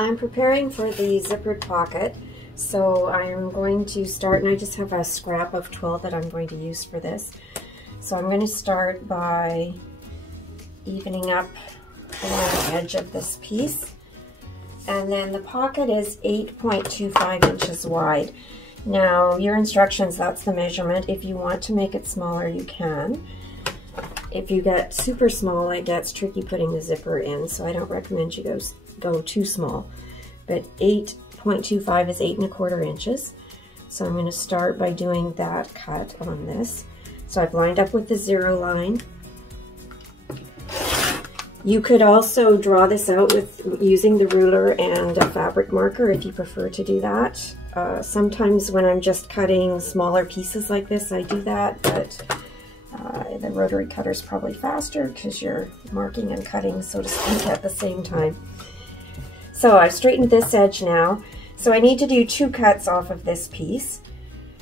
I'm preparing for the zippered pocket, so I'm going to start, and I just have a scrap of twill that I'm going to use for this. So I'm going to start by evening up along the edge of this piece, and then the pocket is 8.25 inches wide. Now your instructions, that's the measurement. If you want to make it smaller, you can. If you get super small, it gets tricky putting the zipper in, so I don't recommend you go too small. But 8.25 is 8¼ inches. So I'm going to start by doing that cut on this. So I've lined up with the 0 line. You could also draw this out with using the ruler and a fabric marker if you prefer to do that. Sometimes when I'm just cutting smaller pieces like this, I do that, but the rotary cutter is probably faster because you're marking and cutting, so to speak, at the same time. So I've straightened this edge now. So I need to do 2 cuts off of this piece.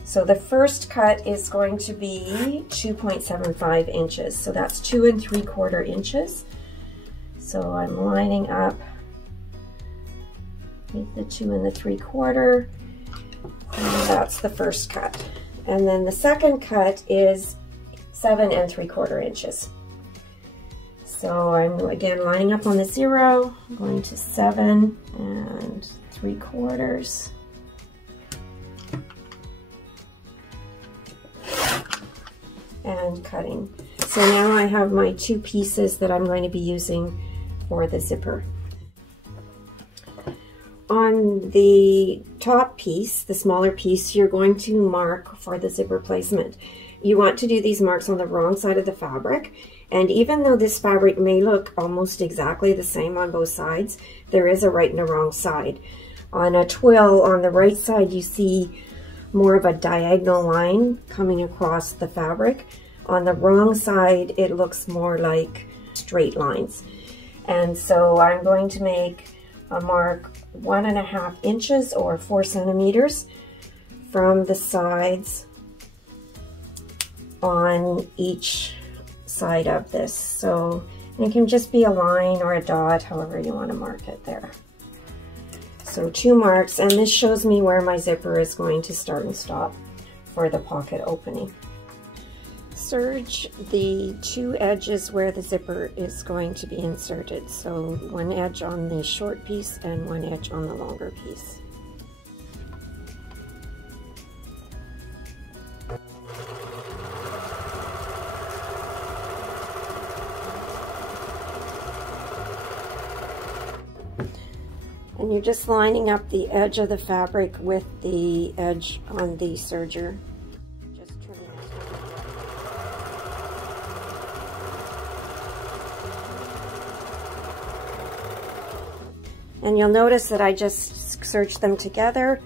So the first cut is going to be 2.75 inches. So that's 2¾ inches. So I'm lining up with the 2¾ and that's the first cut. And then the second cut is 7¾ inches. So I'm again lining up on the 0, going to 7¾ and cutting. So now I have my 2 pieces that I'm going to be using for the zipper. On the top piece, the smaller piece, you're going to mark for the zipper placement. You want to do these marks on the wrong side of the fabric, and even though this fabric may look almost exactly the same on both sides, there is a right and a wrong side. On a twill, on the right side, you see more of a diagonal line coming across the fabric. On the wrong side, it looks more like straight lines. And so I'm going to make a mark 1½ inches or 4 centimeters from the sides on each side of this. So it can just be a line or a dot, however you want to mark it there. So 2 marks, and this shows me where my zipper is going to start and stop for the pocket opening. Serge the 2 edges where the zipper is going to be inserted. So 1 edge on the short piece and 1 edge on the longer piece. And you're just lining up the edge of the fabric with the edge on the serger. Just trimming it. And you'll notice that I just serged them together.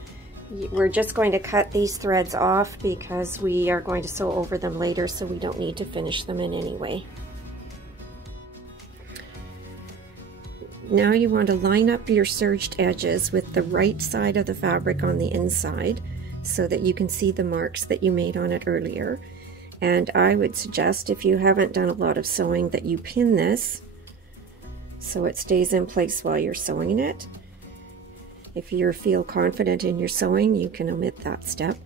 We're just going to cut these threads off because we are going to sew over them later, so we don't need to finish them in any way. Now you want to line up your serged edges with the right side of the fabric on the inside so that you can see the marks that you made on it earlier. And I would suggest, if you haven't done a lot of sewing, that you pin this so it stays in place while you're sewing it. If you feel confident in your sewing, you can omit that step.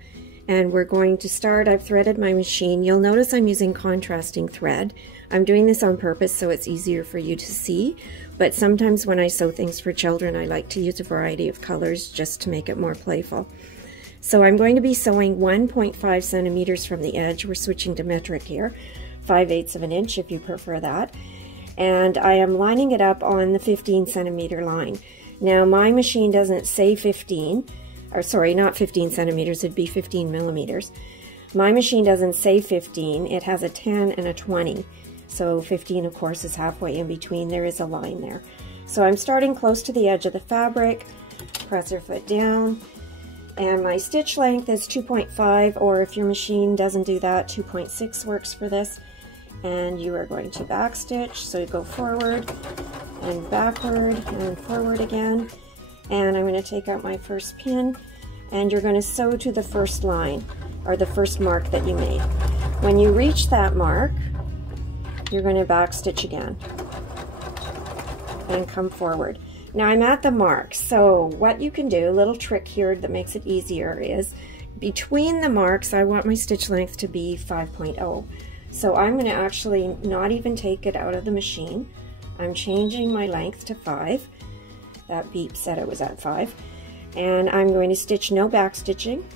And we're going to start. I've threaded my machine. You'll notice I'm using contrasting thread. I'm doing this on purpose so it's easier for you to see, but sometimes when I sew things for children, I like to use a variety of colors just to make it more playful. So I'm going to be sewing 1.5 centimeters from the edge. We're switching to metric here, 5/8 of an inch if you prefer that. And I am lining it up on the 15 centimeter line. Now my machine doesn't say 15, or sorry, not 15 centimeters, it'd be 15 millimeters. My machine doesn't say 15, it has a 10 and a 20. So 15, of course, is halfway in between. There is a line there. So I'm starting close to the edge of the fabric, press your foot down, and my stitch length is 2.5, or if your machine doesn't do that, 2.6 works for this. And you are going to back stitch, so you go forward and backward and forward again. And I'm going to take out my first pin, and you're going to sew to the first line, or the first mark that you made. When you reach that mark, you're going to back stitch again and come forward. Now I'm at the mark, so what you can do, a little trick here that makes it easier is, between the marks I want my stitch length to be 5.0. So I'm going to actually not even take it out of the machine. I'm changing my length to 5. That beep said it was at 5. And I'm going to stitch no back stitching.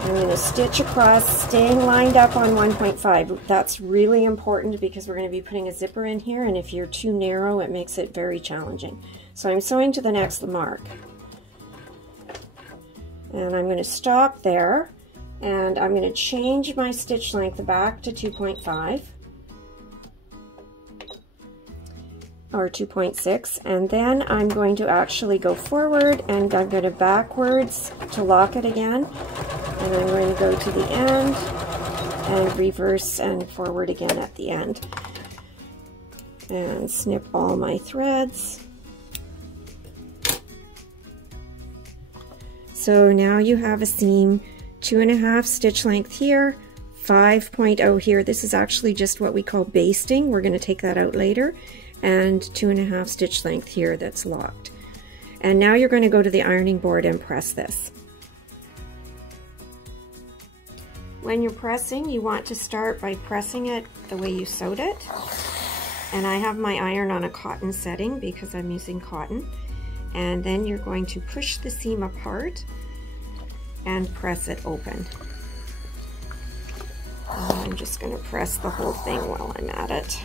I'm going to stitch across, staying lined up on 1.5. That's really important because we're going to be putting a zipper in here, and if you're too narrow, it makes it very challenging. So I'm sewing to the next mark. And I'm going to stop there, and I'm going to change my stitch length back to 2.5 or 2.6, and then I'm going to actually go forward and I'm going to backwards to lock it again, and I'm going to go to the end and reverse and forward again at the end and snip all my threads. So now you have a seam 2.5 stitch length here, 5.0 here. This is actually just what we call basting. We're going to take that out later. And 2.5 stitch length here that's locked. And now you're going to go to the ironing board and press this. When you're pressing, you want to start by pressing it the way you sewed it. And I have my iron on a cotton setting because I'm using cotton. And then you're going to push the seam apart and press it open. And I'm just going to press the whole thing while I'm at it.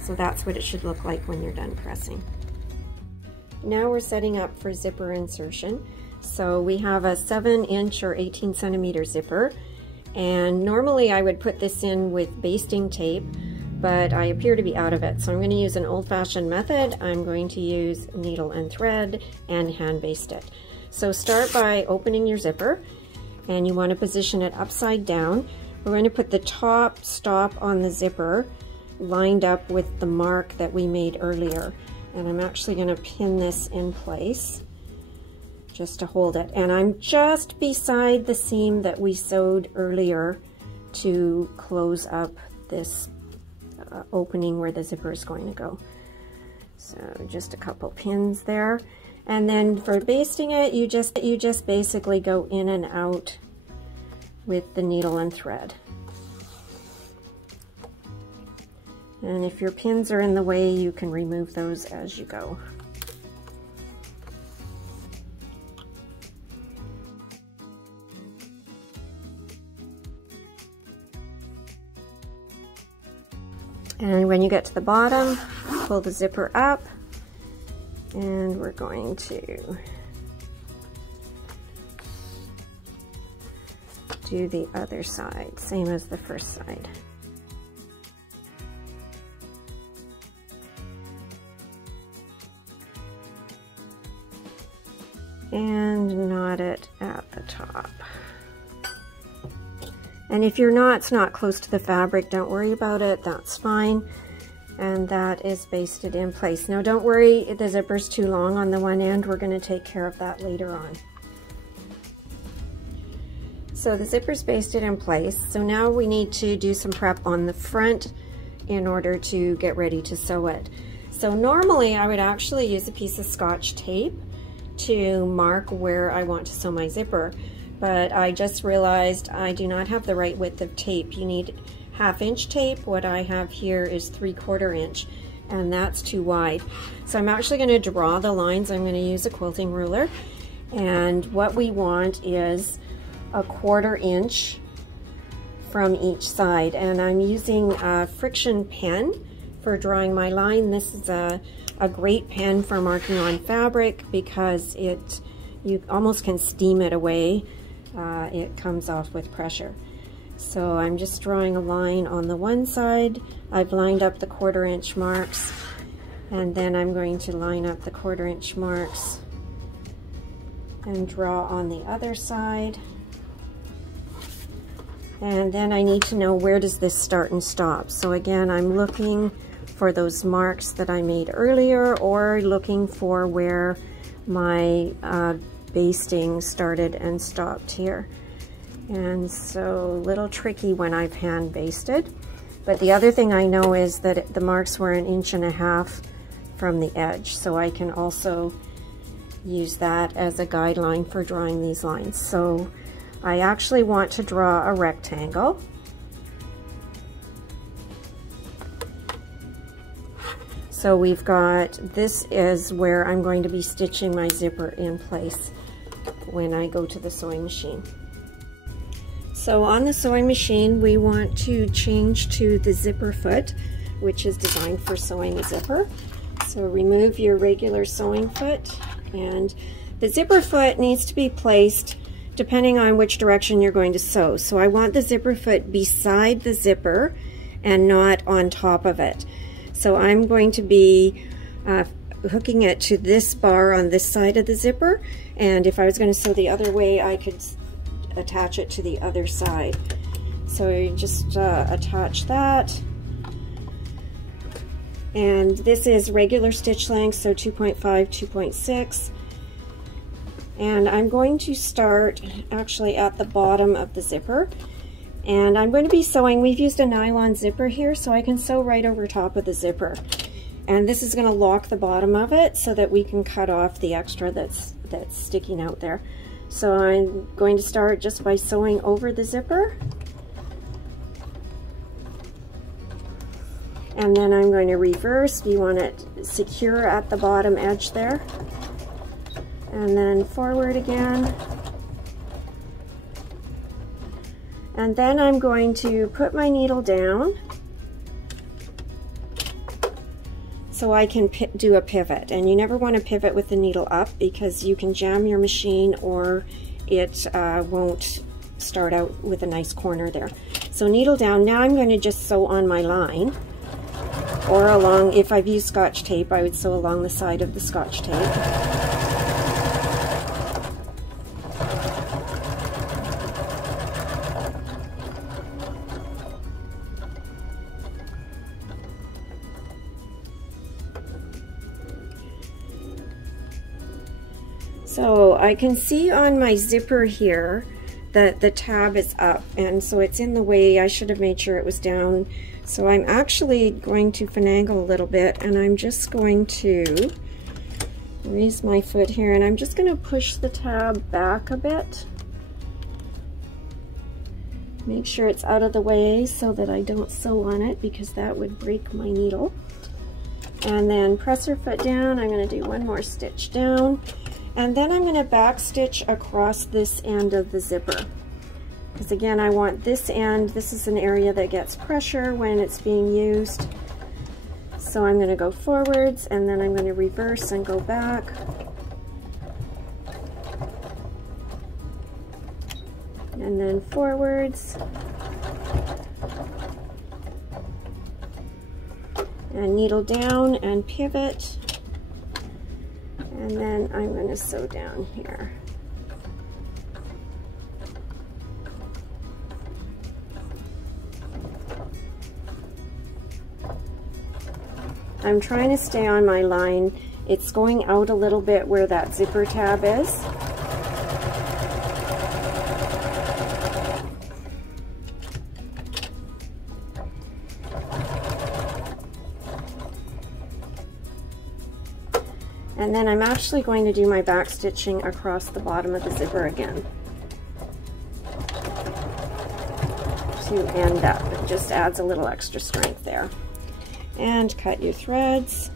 So that's what it should look like when you're done pressing. Now we're setting up for zipper insertion. So we have a 7-inch or 18 centimeter zipper, and normally I would put this in with basting tape, but I appear to be out of it. So I'm going to use an old-fashioned method. I'm going to use needle and thread and hand baste it. So start by opening your zipper, and you want to position it upside down. We're going to put the top stop on the zipper lined up with the mark that we made earlier, and I'm actually going to pin this in place just to hold it, and I'm just beside the seam that we sewed earlier to close up this opening where the zipper is going to go. So just a couple pins there, and then for basting it, you just basically go in and out with the needle and thread. And if your pins are in the way, you can remove those as you go. And when you get to the bottom, pull the zipper up, and we're going to do the other side, same as the first side. And knot it at the top. And if your knot's not close to the fabric, don't worry about it, that's fine. And that is basted in place. Now don't worry if the zipper's too long on the one end, we're going to take care of that later on. So the zipper's basted in place, so now we need to do some prep on the front in order to get ready to sew it. So normally I would actually use a piece of Scotch tape to mark where I want to sew my zipper, but I just realized I do not have the right width of tape. You need 1/2 inch tape. What I have here is 3/4 inch, and that's too wide. So I'm actually going to draw the lines. I'm going to use a quilting ruler, and what we want is 1/4 inch from each side, and I'm using a friction pen for drawing my line. This is a great pen for marking on fabric because you almost can steam it away. It comes off with pressure. So I'm just drawing a line on the one side. I've lined up the 1/4 inch marks, and then I'm going to line up the 1/4 inch marks and draw on the other side. And then I need to know, where does this start and stop? So again, I'm looking for those marks that I made earlier, or looking for where my basting started and stopped here. And so a little tricky when I've hand basted. But the other thing I know is that the marks were 1.5 inches from the edge, so I can also use that as a guideline for drawing these lines. So I actually want to draw a rectangle. So we've got, this is where I'm going to be stitching my zipper in place when I go to the sewing machine. So on the sewing machine, we want to change to the zipper foot, which is designed for sewing a zipper. So remove your regular sewing foot, and the zipper foot needs to be placed depending on which direction you're going to sew. So I want the zipper foot beside the zipper and not on top of it. So I'm going to be hooking it to this bar on this side of the zipper, and if I was going to sew the other way, I could attach it to the other side. So you just attach that. And this is regular stitch length, so 2.5, 2.6. And I'm going to start actually at the bottom of the zipper. And I'm going to be sewing, we've used a nylon zipper here, so I can sew right over top of the zipper. And this is going to lock the bottom of it so that we can cut off the extra that's sticking out there. So I'm going to start just by sewing over the zipper. And then I'm going to reverse. You want it secure at the bottom edge there. And then forward again. And then I'm going to put my needle down so I can do a pivot. And you never want to pivot with the needle up because you can jam your machine or it won't start out with a nice corner there. So needle down. Now I'm going to just sew on my line, or along, if I've used Scotch tape, I would sew along the side of the Scotch tape. So I can see on my zipper here that the tab is up, and so it's in the way. I should have made sure it was down. So I'm actually going to finagle a little bit, and I'm just going to raise my foot here, and I'm just going to push the tab back a bit. Make sure it's out of the way so that I don't sew on it, because that would break my needle. And then press her foot down. I'm going to do one more stitch down. And then I'm going to back stitch across this end of the zipper. Because again, I want this end, this is an area that gets pressure when it's being used. So I'm going to go forwards, and then I'm going to reverse and go back. And then forwards. And needle down and pivot. And then I'm going to sew down here. I'm trying to stay on my line. It's going out a little bit where that zipper tab is. And then I'm actually going to do my back stitching across the bottom of the zipper again to end up. It just adds a little extra strength there. And cut your threads.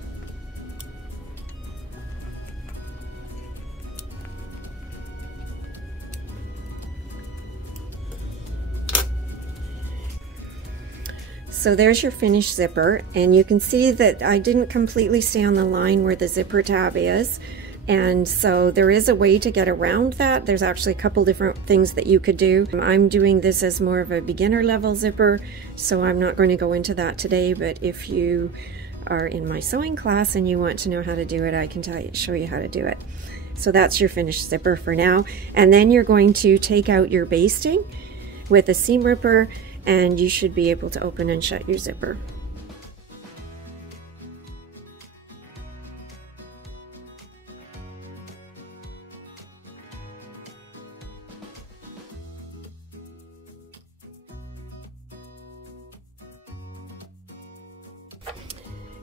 So there's your finished zipper, and you can see that I didn't completely stay on the line where the zipper tab is, and so there is a way to get around that. There's actually a couple different things that you could do. I'm doing this as more of a beginner level zipper, so I'm not going to go into that today, but if you are in my sewing class and you want to know how to do it, I can show you how to do it. So that's your finished zipper for now, and then you're going to take out your basting with a seam ripper, and you should be able to open and shut your zipper.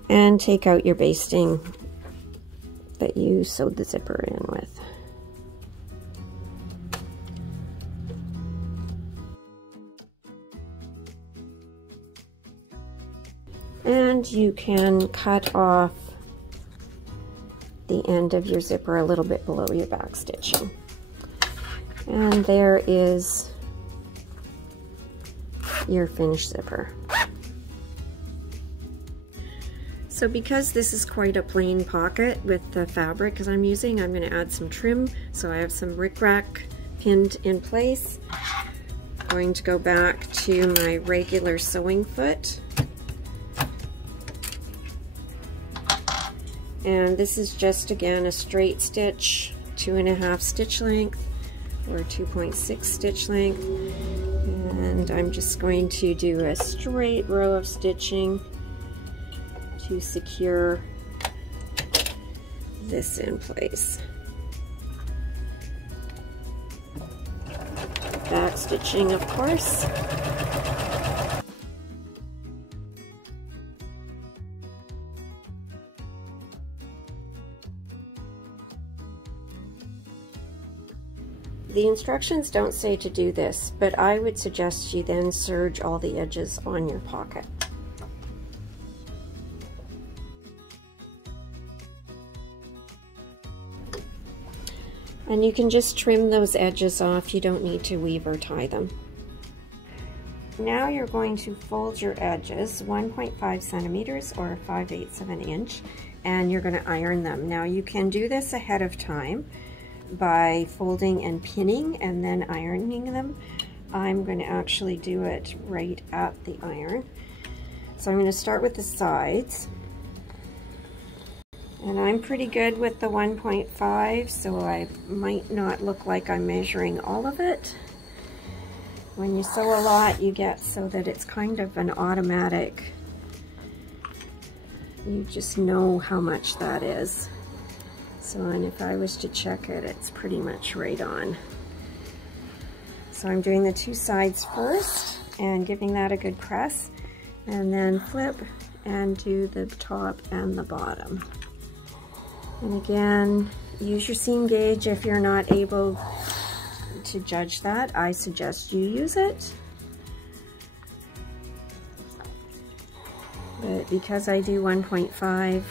and take out your basting that you sewed the zipper in with. And you can cut off the end of your zipper a little bit below your back stitching. And there is your finished zipper. So because this is quite a plain pocket with the fabric as I'm using, I'm going to add some trim. So I have some rickrack pinned in place. I'm going to go back to my regular sewing foot. And this is just, again, a straight stitch, 2.5 stitch length or 2.6 stitch length. And I'm just going to do a straight row of stitching to secure this in place. Back stitching, of course. The instructions don't say to do this, but I would suggest you then serge all the edges on your pocket. And you can just trim those edges off. You don't need to weave or tie them. Now you're going to fold your edges 1.5 centimeters or 5/8 of an inch, and you're going to iron them. Now you can do this ahead of time by folding and pinning and then ironing them. I'm going to actually do it right at the iron. So I'm going to start with the sides. And I'm pretty good with the 1.5, so I might not look like I'm measuring all of it. When you sew a lot, you get so that it's kind of an automatic. You just know how much that is. So, and if I was to check it, it's pretty much right on. So I'm doing the two sides first and giving that a good press, and then flip and do the top and the bottom. And again, use your seam gauge if you're not able to judge that. I suggest you use it. But because I do 1.5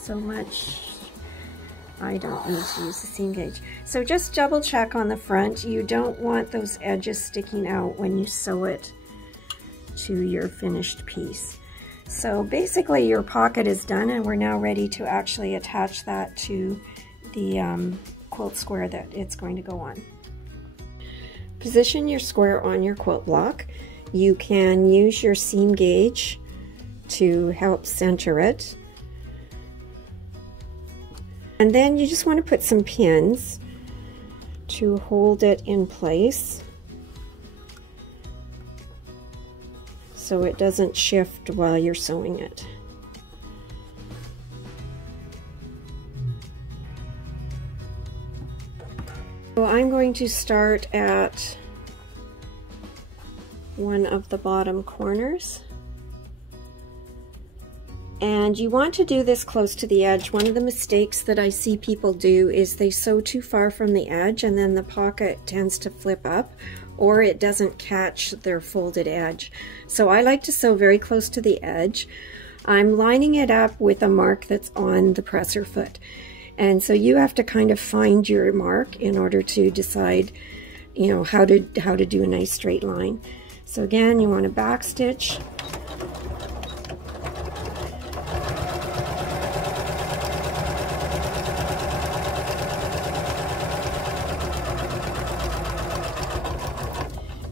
so much, I don't need to use the seam gauge. So just double check on the front. You don't want those edges sticking out when you sew it to your finished piece. So basically your pocket is done, and we're now ready to actually attach that to the quilt square that it's going to go on. Position your square on your quilt block. You can use your seam gauge to help center it. And then you just want to put some pins to hold it in place so it doesn't shift while you're sewing it. So I'm going to start at one of the bottom corners. And you want to do this close to the edge. One of the mistakes that I see people do is they sew too far from the edge, and then the pocket tends to flip up, or it doesn't catch their folded edge. So I like to sew very close to the edge. I'm lining it up with a mark that's on the presser foot. And so you have to kind of find your mark in order to decide, you know, how to do a nice straight line. So again, you want to back stitch.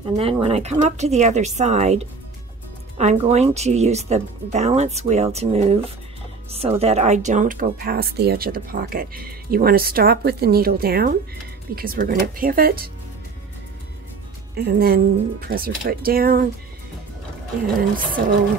And then when I come up to the other side, I'm going to use the balance wheel to move so that I don't go past the edge of the pocket. You want to stop with the needle down because we're going to pivot, and then press your foot down and sew.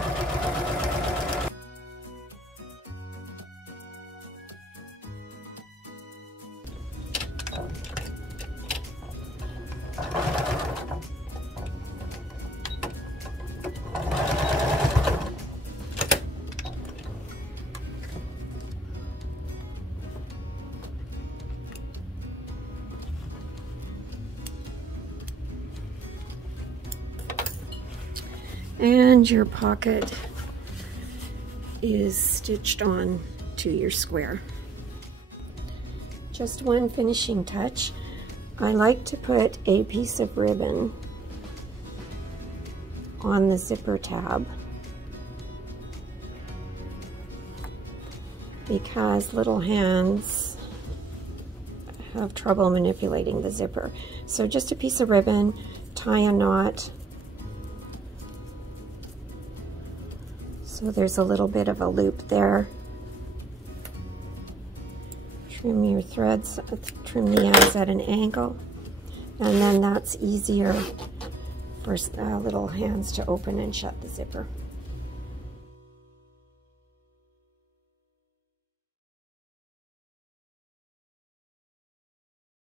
And your pocket is stitched on to your square. Just one finishing touch. I like to put a piece of ribbon on the zipper tab because little hands have trouble manipulating the zipper. So just a piece of ribbon, tie a knot so there's a little bit of a loop there. Trim your threads, trim the ends at an angle, and then that's easier for little hands to open and shut the zipper.